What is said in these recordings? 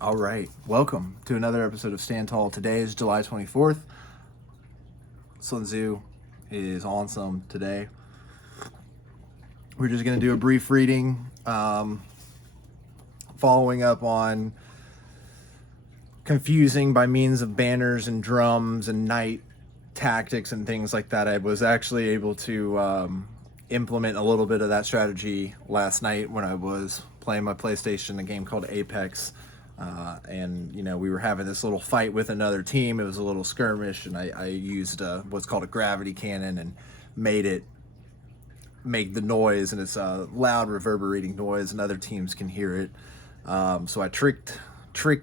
All right, welcome to another episode of Stand Tall. Today is July 24th. Sun Tzu is on some today. We're just going to do a brief reading, following up on confusing by means of banners and drums and night tactics and things like that. I was actually able to implement a little bit of that strategy last night when I was playing my PlayStation, a game called Apex. And we were having this little fight with another team. It was a little skirmish, and I used what's called a gravity cannon and made it make the noise, and it's a loud reverberating noise, and other teams can hear it. So I tricked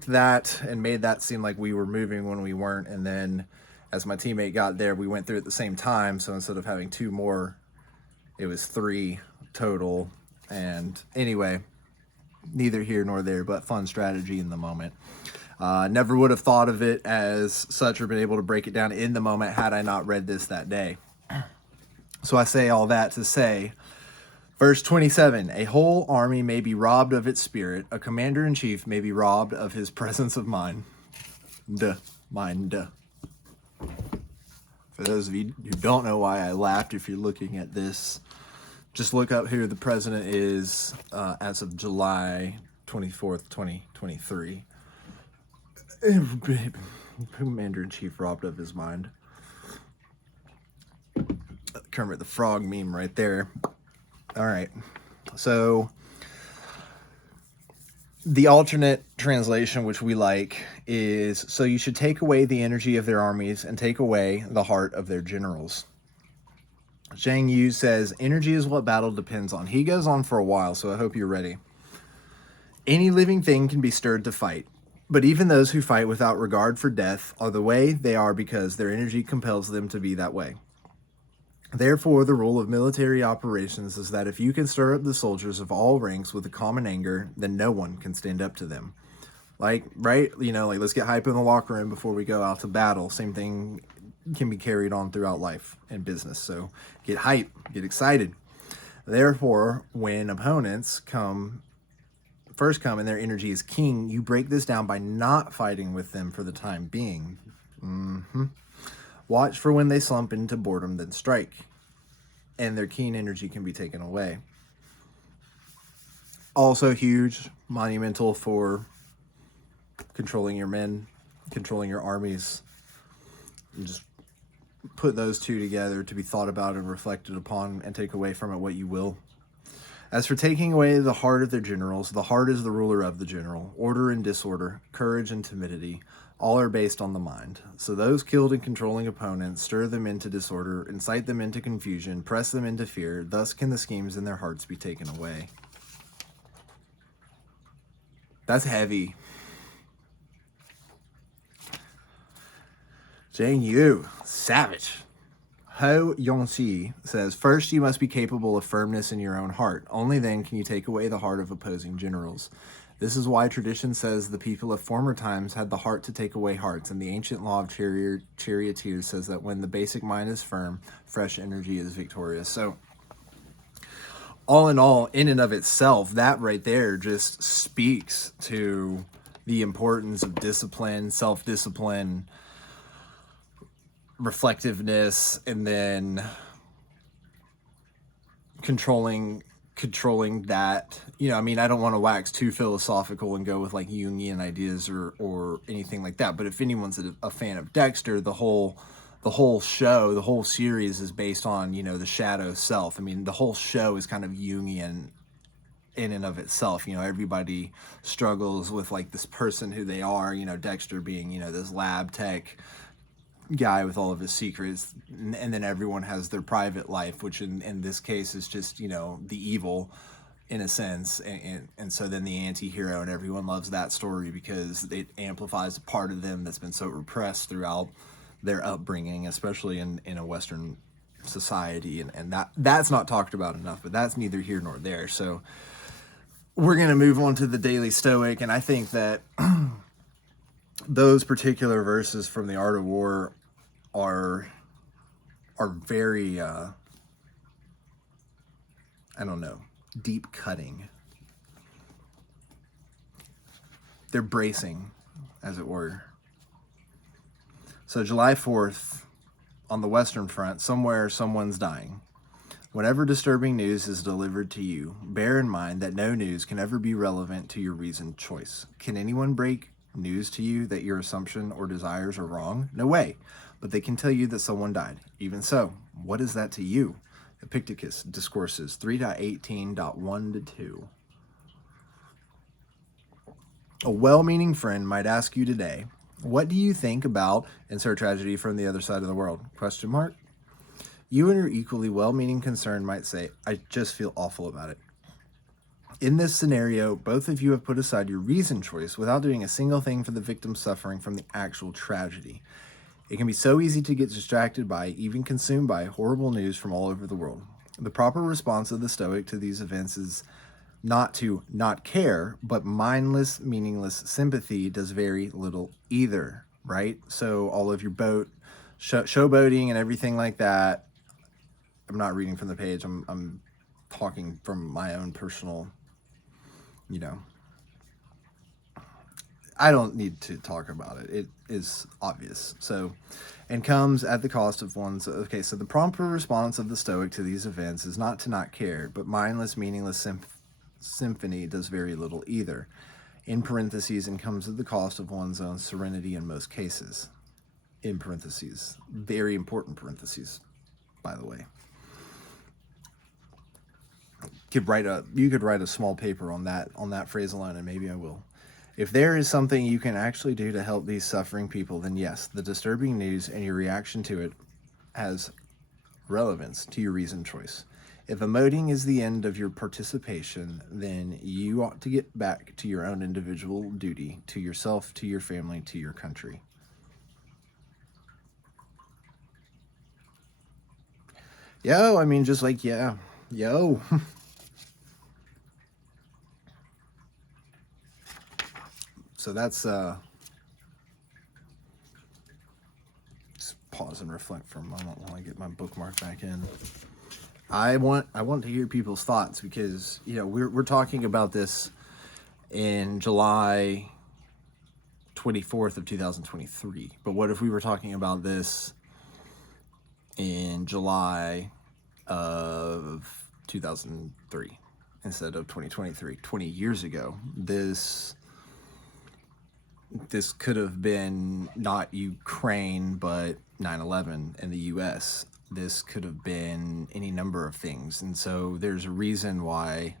that and made that seem like we were moving when we weren't. And then as my teammate got there, we went through at the same time. So instead of having two more, it was three total. And anyway, neither here nor there, but fun strategy in the moment. Never would have thought of it as such or been able to break it down in the moment had I not read this that day. So I say all that to say, verse 27, a whole army may be robbed of its spirit. A commander-in-chief may be robbed of his presence of mind. Mind. For those of you who don't know why I laughed, if you're looking at this, just look up who the president is as of July 24th, 2023. Commander-in-chief robbed of his mind. Kermit the Frog meme right there. All right. So the alternate translation, which we like, is, so you should take away the energy of their armies and take away the heart of their generals. Zhang Yu says, energy is what battle depends on. He goes on for a while, so I hope you're ready. Any living thing can be stirred to fight, but even those who fight without regard for death are the way they are because their energy compels them to be that way. Therefore, the rule of military operations is that if you can stir up the soldiers of all ranks with a common anger, then no one can stand up to them. Like, right? Let's get hype in the locker room before we go out to battle. Same thing can be carried on throughout life and business. So get hype, get excited. Therefore, when opponents first come and their energy is king, you break this down by not fighting with them for the time being. Watch for when they slump into boredom, then strike, and their keen energy can be taken away. Also huge, monumental for controlling your men, controlling your armies. And just put those two together to be thought about and reflected upon, and take away from it what you will. As for taking away the heart of their generals, the heart is the ruler of the general. Order and disorder, courage and timidity, all are based on the mind. So those killed in controlling opponents stir them into disorder, incite them into confusion, press them into fear. Thus can the schemes in their hearts be taken away. That's heavy. Jane Yu, savage. Ho Yongxi says, first you must be capable of firmness in your own heart. Only then can you take away the heart of opposing generals. This is why tradition says the people of former times had the heart to take away hearts, and the ancient law of charioteers says that when the basic mind is firm, fresh energy is victorious. So all in all, in and of itself, that right there just speaks to the importance of discipline, self-discipline, reflectiveness, and then controlling that. I don't want to wax too philosophical and go with like Jungian ideas or anything like that, but if anyone's a fan of Dexter, the whole show, the whole series is based on the shadow self. The whole show is kind of Jungian in and of itself. Everybody struggles with like this person who they are, Dexter being this lab tech guy with all of his secrets, and then everyone has their private life, which in this case is just the evil in a sense, and so then the anti-hero, and everyone loves that story because it amplifies a part of them that's been so repressed throughout their upbringing, especially in a Western society, and that's not talked about enough, but that's neither here nor there. So we're going to move on to the Daily Stoic, and I think that those particular verses from the Art of War are very deep cutting. they're bracing, as it were. So July 4th, on the Western Front, somewhere someone's dying. Whenever disturbing news is delivered to you, bear in mind that no news can ever be relevant to your reasoned choice. Can anyone break news to you that your assumption or desires are wrong? No way. But they can tell you that someone died. Even so, what is that to you? Epictetus Discourses 3.18.1-2. A well-meaning friend might ask you today, what do you think about insert tragedy from the other side of the world? Question mark. You and your equally well-meaning concern might say, I just feel awful about it. In this scenario, both of you have put aside your reasoned choice without doing a single thing for the victim suffering from the actual tragedy. It can be so easy to get distracted by, even consumed by, horrible news from all over the world. The proper response of the Stoic to these events is not to not care, but mindless, meaningless sympathy does very little either, right? So all of your showboating and everything like that, I'm not reading from the page, I'm talking from my own personal, I don't need to talk about it. It is obvious. So, and comes at the cost of one's, okay, so the proper response of the Stoic to these events is not to not care, but mindless, meaningless symphony does very little either. In parentheses, and comes at the cost of one's own serenity in most cases. In parentheses. Very important parentheses, by the way. You could write a small paper on that phrase alone, and maybe I will. If there is something you can actually do to help these suffering people, then yes, the disturbing news and your reaction to it has relevance to your reasoned choice. If emoting is the end of your participation, then you ought to get back to your own individual duty, to yourself, to your family, to your country. Yo, I mean, just like, yeah, yo. So that's, just pause and reflect for a moment while I get my bookmark back in. I want to hear people's thoughts because, we're talking about this in July 24th of 2023. But what if we were talking about this in July of 2003 instead of 2023, 20 years ago? This could have been not Ukraine, but 9/11 in the U.S. This could have been any number of things. And so there's a reason why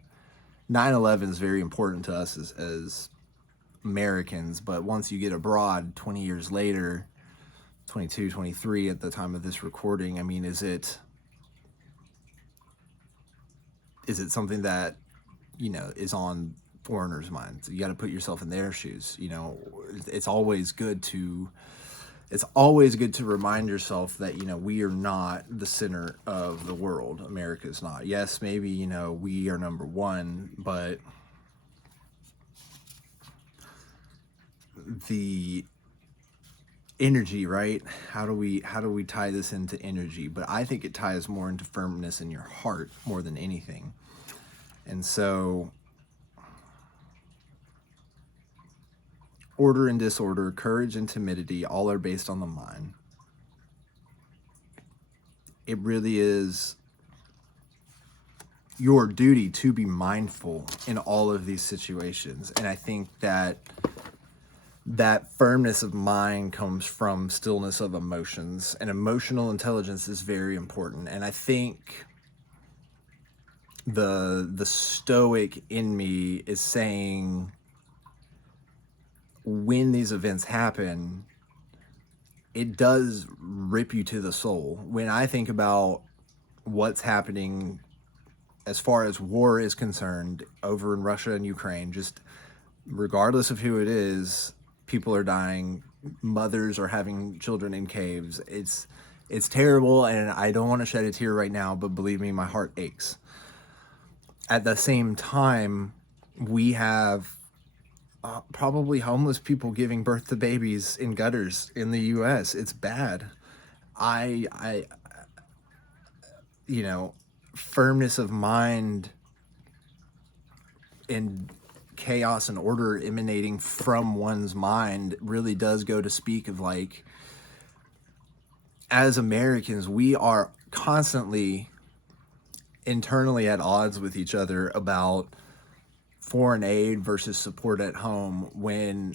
9/11 is very important to us as Americans. But once you get abroad 20 years later, 22, 23 at the time of this recording, I mean, is it something that, is on foreigners' minds? You got to put yourself in their shoes. It's always good to remind yourself that, we are not the center of the world. America is not. Yes, maybe, we are number one, but the energy, right? How do we tie this into energy? But I think it ties more into firmness in your heart more than anything. And so order and disorder, courage and timidity, all are based on the mind. It really is your duty to be mindful in all of these situations. And I think that firmness of mind comes from stillness of emotions, and emotional intelligence is very important. And I think the Stoic in me is saying, when these events happen, it does rip you to the soul. When I think about what's happening as far as war is concerned over in Russia and Ukraine, just regardless of who it is, people are dying, mothers are having children in caves. It's terrible, and I don't want to shed a tear right now, but believe me, my heart aches. At the same time, we have probably homeless people giving birth to babies in gutters in the U.S. It's bad. Firmness of mind and chaos and order emanating from one's mind really does go to speak of like, as Americans, we are constantly internally at odds with each other about foreign aid versus support at home. When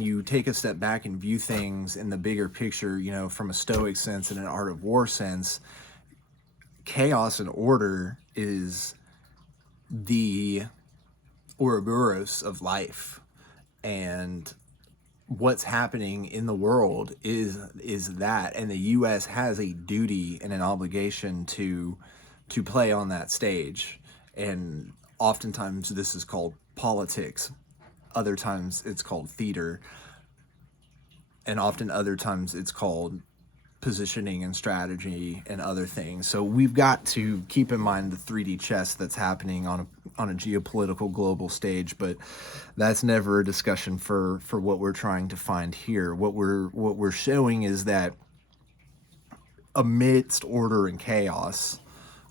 you take a step back and view things in the bigger picture, you know, from a Stoic sense and an art of war sense, chaos and order is the Ouroboros of life, and what's happening in the world is that, and the U.S. has a duty and an obligation to play on that stage. And oftentimes this is called politics, other times it's called theater, and often other times it's called positioning and strategy and other things. So we've got to keep in mind the 3D chess that's happening on a geopolitical global stage, but that's never a discussion for what we're trying to find here. What we're showing is that amidst order and chaos,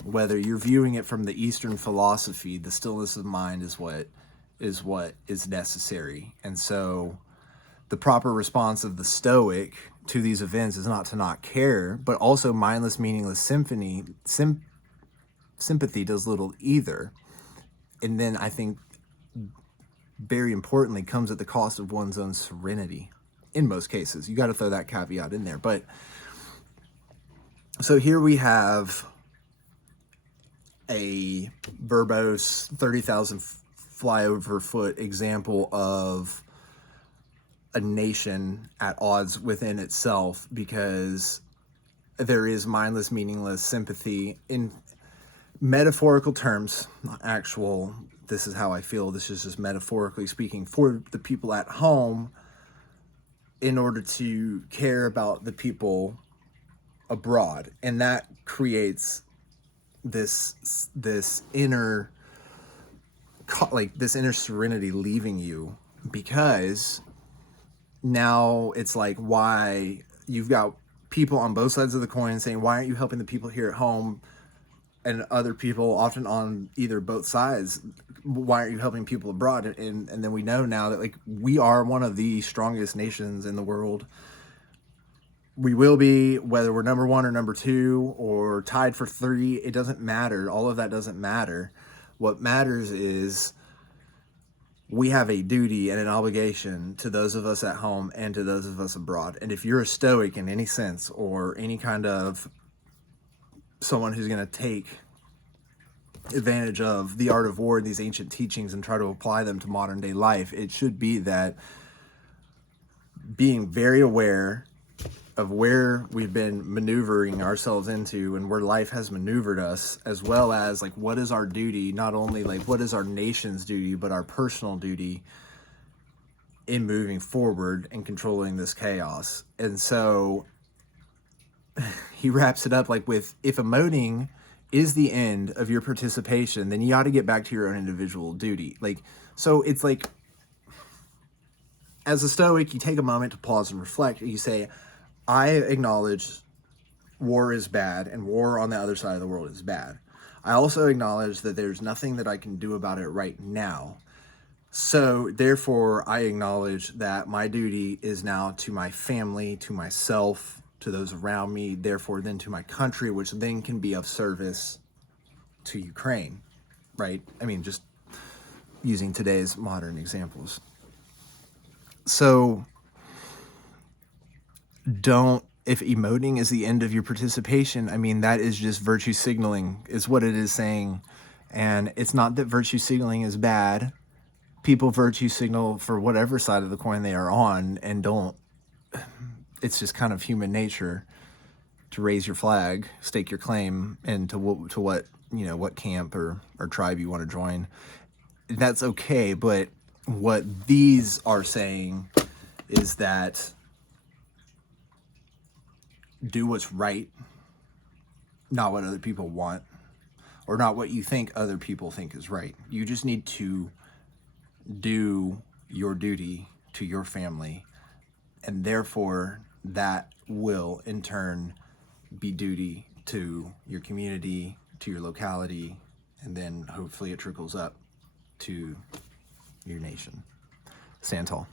whether you're viewing it from the Eastern philosophy, the stillness of mind is what is necessary. And so the proper response of the Stoic to these events is not to not care, but also mindless, meaningless sympathy does little either. And then I think very importantly comes at the cost of one's own serenity in most cases. You got to throw that caveat in there. But so here we have a verbose 30,000 flyover foot example of a nation at odds within itself, because there is mindless, meaningless sympathy in metaphorical terms, not actual, this is how I feel, this is just metaphorically speaking, for the people at home in order to care about the people abroad. And that creates this inner, like this inner serenity leaving you, because now it's like, why you've got people on both sides of the coin saying, why aren't you helping the people here at home? And other people often on either both sides, why aren't you helping people abroad? And then we know now that like we are one of the strongest nations in the world. We will be, whether we're number one or number two or tied for three, it doesn't matter. All of that doesn't matter. What matters is we have a duty and an obligation to those of us at home and to those of us abroad. And if you're a Stoic in any sense, or any kind of someone who's going to take advantage of the art of war and these ancient teachings and try to apply them to modern day life, it should be that being very aware of where we've been maneuvering ourselves into and where life has maneuvered us, as well as like what is our duty, not only like what is our nation's duty, but our personal duty in moving forward and controlling this chaos. And so he wraps it up like with, if emoting is the end of your participation, then you ought to get back to your own individual duty. Like, so it's like, as a Stoic, you take a moment to pause and reflect. You say, I acknowledge war is bad and war on the other side of the world is bad. I also acknowledge that there's nothing that I can do about it right now. So therefore, I acknowledge that my duty is now to my family, to myself, to those around me, therefore then to my country, which then can be of service to Ukraine, right? I mean, just using today's modern examples. So if emoting is the end of your participation, I mean, that is just virtue signaling is what it is saying. And it's not that virtue signaling is bad. People virtue signal for whatever side of the coin they are on, and it's just kind of human nature to raise your flag, stake your claim, and to what, you know, what camp or tribe you want to join. That's okay. But what these are saying is that do what's right, not what other people want, or not what you think other people think is right. You just need to do your duty to your family, and therefore that will in turn be duty to your community, to your locality, and then hopefully it trickles up to your nation. Stand tall.